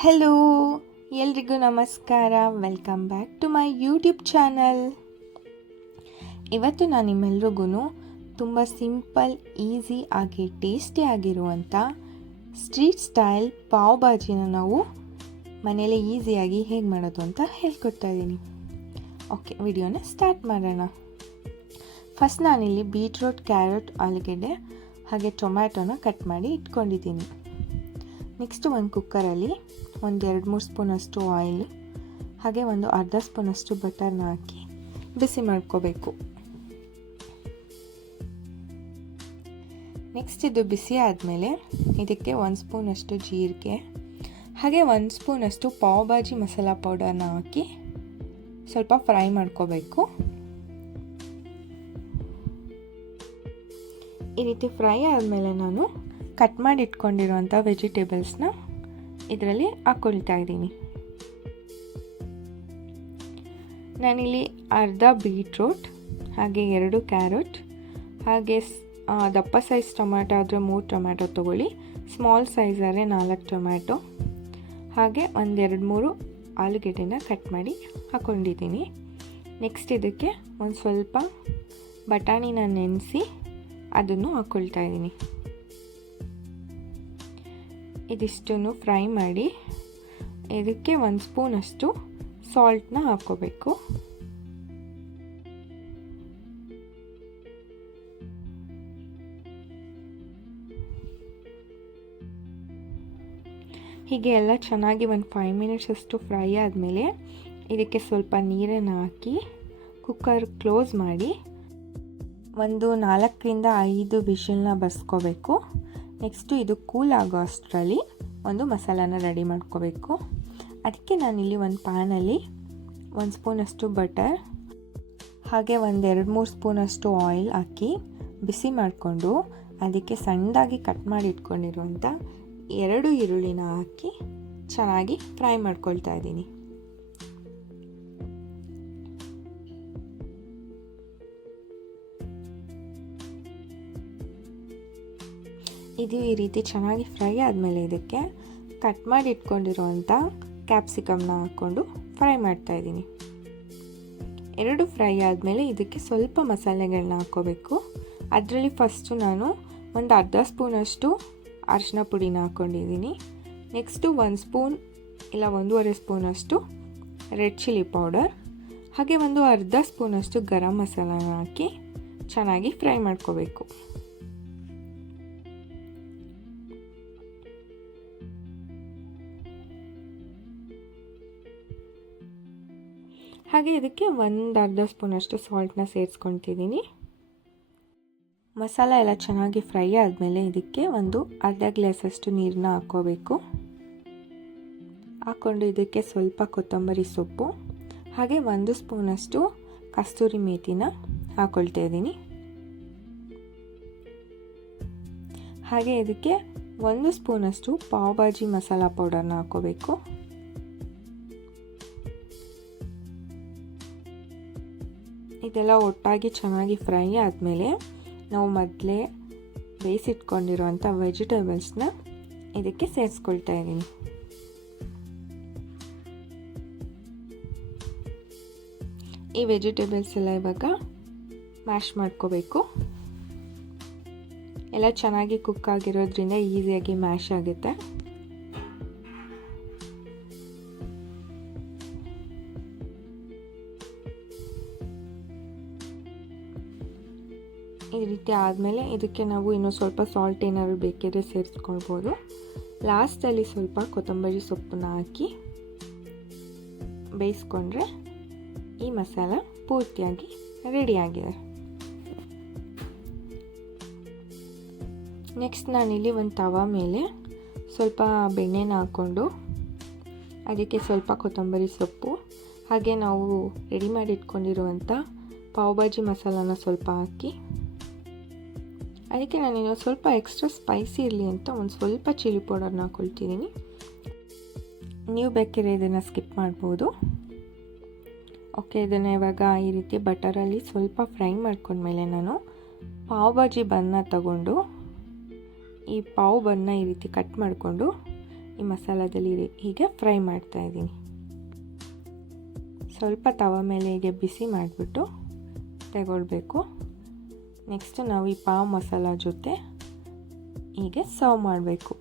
Hello, ಎಲ್ರಿಗೂ ನಮಸ್ಕಾರ. Welcome back to my YouTube channel. ಇವತ್ತು ನಾನು ನಿಮ್ಮೆಲ್ರಿಗೂ ತುಂಬ ಸಿಂಪಲ್, ಈಸಿ ಆಗಿ ಟೇಸ್ಟಿ ಆಗಿರುವಂಥ ಸ್ಟ್ರೀಟ್ ಸ್ಟೈಲ್ ಪಾವ್ ಭಾಜಿನ ನಾವು ಮನೆಯಲ್ಲೇ ಈಸಿಯಾಗಿ ಹೇಗೆ ಮಾಡೋದು ಅಂತ ಹೇಳ್ಕೊಡ್ತಾ ಇದ್ದೀನಿ. ಓಕೆ, ವಿಡಿಯೋನ ಸ್ಟಾರ್ಟ್ ಮಾಡೋಣ. ಫಸ್ಟ್ ನಾನಿಲ್ಲಿ ಬೀಟ್ರೂಟ್, ಕ್ಯಾರೆಟ್, ಆಲೂಗೆಡ್ಡೆ ಹಾಗೆ ಟೊಮ್ಯಾಟೊನ ಕಟ್ ಮಾಡಿ ಇಟ್ಕೊಂಡಿದ್ದೀನಿ. ನೆಕ್ಸ್ಟು ಒಂದು ಕುಕ್ಕರಲ್ಲಿ ಒಂದು 2-3 ಸ್ಪೂನಷ್ಟು ಆಯಿಲ್ ಹಾಗೆ ಒಂದು ಅರ್ಧ ಸ್ಪೂನಷ್ಟು ಬಟರ್ನ ಹಾಕಿ ಬಿಸಿ ಮಾಡ್ಕೋಬೇಕು. ನೆಕ್ಸ್ಟ್ ಇದು ಬಿಸಿ ಆದಮೇಲೆ ಇದಕ್ಕೆ 1 ಸ್ಪೂನಷ್ಟು ಜೀರಿಗೆ ಹಾಗೆ 1 ಸ್ಪೂನಷ್ಟು ಪಾವ್ ಭಾಜಿ ಮಸಾಲ ಪೌಡರ್ನ ಹಾಕಿ ಸ್ವಲ್ಪ ಫ್ರೈ ಮಾಡ್ಕೋಬೇಕು. ಈ ರೀತಿ ಫ್ರೈ ಆದಮೇಲೆ ನಾನು ಕಟ್ ಮಾಡಿ ಇಟ್ಕೊಂಡಿರುವಂಥ ವೆಜಿಟೇಬಲ್ಸ್ನ ಇದರಲ್ಲಿ ಹಾಕ್ಕೊಳ್ತಾ ಇದ್ದೀನಿ. ನಾನಿಲ್ಲಿ ಅರ್ಧ ಬೀಟ್ರೂಟ್ ಹಾಗೆ 2 ಕ್ಯಾರೆಟ್ ಹಾಗೆ ದಪ್ಪ ಸೈಜ್ ಟೊಮ್ಯಾಟೊ ಆದರೆ 3 ಟೊಮ್ಯಾಟೊ ತೊಗೊಳ್ಳಿ, ಸ್ಮಾಲ್ ಸೈಜ್ ಆದರೆ 4 ಟೊಮ್ಯಾಟೊ ಹಾಗೆ ಒಂದು 2-3 ಆಲೂಗೆಡ್ಡೆನ ಕಟ್ ಮಾಡಿ ಹಾಕ್ಕೊಂಡಿದ್ದೀನಿ. ನೆಕ್ಸ್ಟ್ ಇದಕ್ಕೆ ಒಂದು ಸ್ವಲ್ಪ ಬಟಾಣಿನ ನೆನೆಸಿ ಅದನ್ನು ಹಾಕ್ಕೊಳ್ತಾ ಇದ್ದೀನಿ. ಇದಿಷ್ಟನ್ನು ಫ್ರೈ ಮಾಡಿ ಇದಕ್ಕೆ 1 ಸ್ಪೂನಷ್ಟು ಸಾಲ್ಟ್ನ ಹಾಕ್ಕೋಬೇಕು. ಹೀಗೆ ಎಲ್ಲ ಚೆನ್ನಾಗಿ ಒಂದು 5 ಮಿನಿಟ್ಸ್ ಅಷ್ಟು ಫ್ರೈ ಆದಮೇಲೆ ಇದಕ್ಕೆ ಸ್ವಲ್ಪ ನೀರನ್ನು ಹಾಕಿ ಕುಕ್ಕರ್ ಕ್ಲೋಸ್ ಮಾಡಿ ಒಂದು 4-5 ವಿಷಲ್ನ ಬರ್ಸ್ಕೋಬೇಕು. ನೆಕ್ಸ್ಟು ಇದು ಕೂಲ್ ಆಗೋ ಅಷ್ಟರಲ್ಲಿ ಒಂದು ಮಸಾಲಾನ ರೆಡಿ ಮಾಡ್ಕೋಬೇಕು. ಅದಕ್ಕೆ ನಾನಿಲ್ಲಿ ಒಂದು ಪ್ಯಾನಲ್ಲಿ 1 ಸ್ಪೂನಷ್ಟು ಬಟರ್ ಹಾಗೆ ಒಂದು 2-3 ಸ್ಪೂನಷ್ಟು ಆಯಿಲ್ ಹಾಕಿ ಬಿಸಿ ಮಾಡಿಕೊಂಡು ಅದಕ್ಕೆ ಸಣ್ಣದಾಗಿ ಕಟ್ ಮಾಡಿ ಇಟ್ಕೊಂಡಿರುವಂಥ 2 ಈರುಳ್ಳಿನ ಹಾಕಿ ಚೆನ್ನಾಗಿ ಫ್ರೈ ಮಾಡ್ಕೊಳ್ತಾ ಇದ್ದೀನಿ. ಇದು ಈ ರೀತಿ ಚೆನ್ನಾಗಿ ಫ್ರೈ ಆದಮೇಲೆ ಇದಕ್ಕೆ ಕಟ್ ಮಾಡಿ ಇಟ್ಕೊಂಡಿರುವಂಥ ಕ್ಯಾಪ್ಸಿಕಮ್ನ ಹಾಕ್ಕೊಂಡು ಫ್ರೈ ಮಾಡ್ತಾಯಿದ್ದೀನಿ. 2 ಫ್ರೈ ಆದಮೇಲೆ ಇದಕ್ಕೆ ಸ್ವಲ್ಪ ಮಸಾಲೆಗಳನ್ನ ಹಾಕ್ಕೋಬೇಕು. ಅದರಲ್ಲಿ ಫಸ್ಟು ನಾನು ಒಂದು ಅರ್ಧ ಸ್ಪೂನಷ್ಟು ಅರಿಶಿನ ಪುಡಿನ ಹಾಕ್ಕೊಂಡಿದ್ದೀನಿ. ನೆಕ್ಸ್ಟು 1 ಸ್ಪೂನ್ ಇಲ್ಲ 1.5 ಸ್ಪೂನಷ್ಟು ರೆಡ್ ಚಿಲ್ಲಿ ಪೌಡರ್ ಹಾಗೆ ಒಂದು ಅರ್ಧ ಸ್ಪೂನಷ್ಟು ಗರಂ ಮಸಾಲಾನ ಹಾಕಿ ಚೆನ್ನಾಗಿ ಫ್ರೈ ಮಾಡ್ಕೋಬೇಕು. ಹಾಗೆ ಇದಕ್ಕೆ ಒಂದು ಅರ್ಧ ಸ್ಪೂನಷ್ಟು ಸಾಲ್ಟ್ನ ಸೇರಿಸ್ಕೊತಿದ್ದೀನಿ. ಮಸಾಲ ಎಲ್ಲ ಚೆನ್ನಾಗಿ ಫ್ರೈ ಆದಮೇಲೆ ಇದಕ್ಕೆ ಒಂದು ಅರ್ಧ ಗ್ಲಾಸಷ್ಟು ನೀರನ್ನ ಹಾಕ್ಕೋಬೇಕು. ಹಾಕ್ಕೊಂಡು ಇದಕ್ಕೆ ಸ್ವಲ್ಪ ಕೊತ್ತಂಬರಿ ಸೊಪ್ಪು ಹಾಗೆ 1 ಸ್ಪೂನಷ್ಟು ಕಸ್ತೂರಿ ಮೇಥಿನ ಹಾಕ್ಕೊಳ್ತಾ ಇದ್ದೀನಿ. ಹಾಗೆ ಇದಕ್ಕೆ 1 ಸ್ಪೂನಷ್ಟು ಪಾವ್ ಭಾಜಿ ಮಸಾಲ ಪೌಡರ್ನ ಹಾಕ್ಕೋಬೇಕು. ಇದೆಲ್ಲ ಒಟ್ಟಾಗಿ ಚೆನ್ನಾಗಿ ಫ್ರೈ ಆದಮೇಲೆ ನಾವು ಮೊದಲೇ ಬೇಯಿಸಿಟ್ಕೊಂಡಿರುವಂಥ ವೆಜಿಟೇಬಲ್ಸ್ನ ಇದಕ್ಕೆ ಸೇರಿಸ್ಕೊಳ್ತಾ ಇದ್ದೀನಿ. ಈ ವೆಜಿಟೇಬಲ್ಸ್ ಎಲ್ಲ ಇವಾಗ ಮ್ಯಾಶ್ ಮಾಡ್ಕೋಬೇಕು. ಎಲ್ಲ ಚೆನ್ನಾಗಿ ಕುಕ್ ಆಗಿರೋದ್ರಿಂದ ಈಸಿಯಾಗಿ ಮ್ಯಾಶ್ ಆಗುತ್ತೆ. ಈ ರೀತಿ ಆದಮೇಲೆ ಇದಕ್ಕೆ ನಾವು ಇನ್ನೂ ಸ್ವಲ್ಪ ಸಾಲ್ಟ್ ಏನಾದರೂ ಬೇಕಿದ್ರೆ ಸೇರಿಸ್ಕೊಳ್ಬೋದು. ಲಾಸ್ಟಲ್ಲಿ ಸ್ವಲ್ಪ ಕೊತ್ತಂಬರಿ ಸೊಪ್ಪನ್ನ ಹಾಕಿ ಬೇಯಿಸ್ಕೊಂಡ್ರೆ ಈ ಮಸಾಲ ಪೂರ್ತಿಯಾಗಿ ರೆಡಿಯಾಗಿದೆ. ನೆಕ್ಸ್ಟ್ ನಾನಿಲ್ಲಿ ಒಂದು ತವಾ ಮೇಲೆ ಸ್ವಲ್ಪ ಬೆಣ್ಣೆನ ಹಾಕ್ಕೊಂಡು ಅದಕ್ಕೆ ಸ್ವಲ್ಪ ಕೊತ್ತಂಬರಿ ಸೊಪ್ಪು ಹಾಗೆ ನಾವು ರೆಡಿ ಮಾಡಿ ಇಟ್ಕೊಂಡಿರುವಂಥ ಪಾವ್ ಭಾಜಿ ಮಸಾಲಾನ ಸ್ವಲ್ಪ ಹಾಕಿ ಅದಕ್ಕೆ ನಾನಿನ್ನು ಸ್ವಲ್ಪ ಎಕ್ಸ್ಟ್ರಾ ಸ್ಪೈಸಿ ಇರಲಿ ಅಂತ ಒಂದು ಸ್ವಲ್ಪ ಚಿಲ್ಲಿ ಪೌಡರ್ನ ಹಾಕ್ಕೊಳ್ತಿದ್ದೀನಿ. ನೀವು ಬೇಕಿದ್ರೆ ಇದನ್ನು ಸ್ಕಿಪ್ ಮಾಡ್ಬೋದು. ಓಕೆ, ಇದನ್ನು ಇವಾಗ ಈ ರೀತಿ ಬಟರಲ್ಲಿ ಸ್ವಲ್ಪ ಫ್ರೈ ಮಾಡ್ಕೊಂಡ್ಮೇಲೆ ನಾನು ಪಾವ್ ಭಾಜಿ ಬನ್ನ ತಗೊಂಡು ಈ ಪಾವ್ ಬನ್ನ ಈ ರೀತಿ ಕಟ್ ಮಾಡಿಕೊಂಡು ಈ ಮಸಾಲದಲ್ಲಿ ಹೀಗೆ ಫ್ರೈ ಮಾಡ್ತಾಯಿದ್ದೀನಿ. ಸ್ವಲ್ಪ ತವ ಮೇಲೆ ಹೀಗೆ ಬಿಸಿ ಮಾಡಿಬಿಟ್ಟು ತಗೊಳ್ಬೇಕು. ನೆಕ್ಸ್ಟ್ ನಾವು ಈ ಪಾವ್ ಮಸಾಲ ಜೊತೆ ಹೀಗೆ ಸರ್ವ್ ಮಾಡಬೇಕು.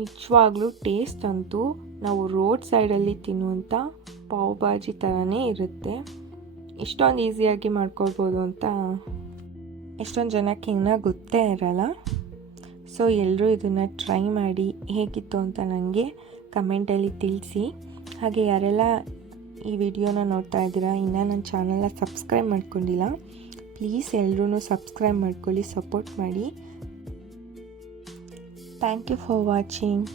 ನಿಜವಾಗ್ಲೂ ಟೇಸ್ಟ್ ಅಂತೂ ನಾವು ರೋಡ್ ಸೈಡಲ್ಲಿ ತಿನ್ನುವಂಥ ಪಾವ್ ಭಾಜಿ ಥರನೇ ಇರುತ್ತೆ. ಎಷ್ಟೊಂದು ಈಸಿಯಾಗಿ ಮಾಡ್ಕೊಳ್ಬೋದು ಅಂತ ಎಷ್ಟೊಂದು ಜನಕ್ಕೆ ಇನ್ನೂ ಗೊತ್ತೇ ಇರಲ್ಲ. ಸೊ ಎಲ್ಲರೂ ಇದನ್ನು ಟ್ರೈ ಮಾಡಿ ಹೇಗಿತ್ತು ಅಂತ ನನಗೆ ಕಮೆಂಟಲ್ಲಿ ತಿಳಿಸಿ. ಹಾಗೆ ಯಾರೆಲ್ಲ ಈ ವಿಡಿಯೋನ ನೋಡ್ತಾ ಇದ್ದೀರಾ ಇನ್ನೂ ನನ್ನ ಚಾನಲ್ನ ಸಬ್ಸ್ಕ್ರೈಬ್ ಮಾಡ್ಕೊಂಡಿಲ್ಲ, ಪ್ಲೀಸ್ ಎಲ್ಲರೂ ಸಬ್ಸ್ಕ್ರೈಬ್ ಮಾಡ್ಕೊಳ್ಳಿ, ಸಪೋರ್ಟ್ ಮಾಡಿ. Thank you for watching.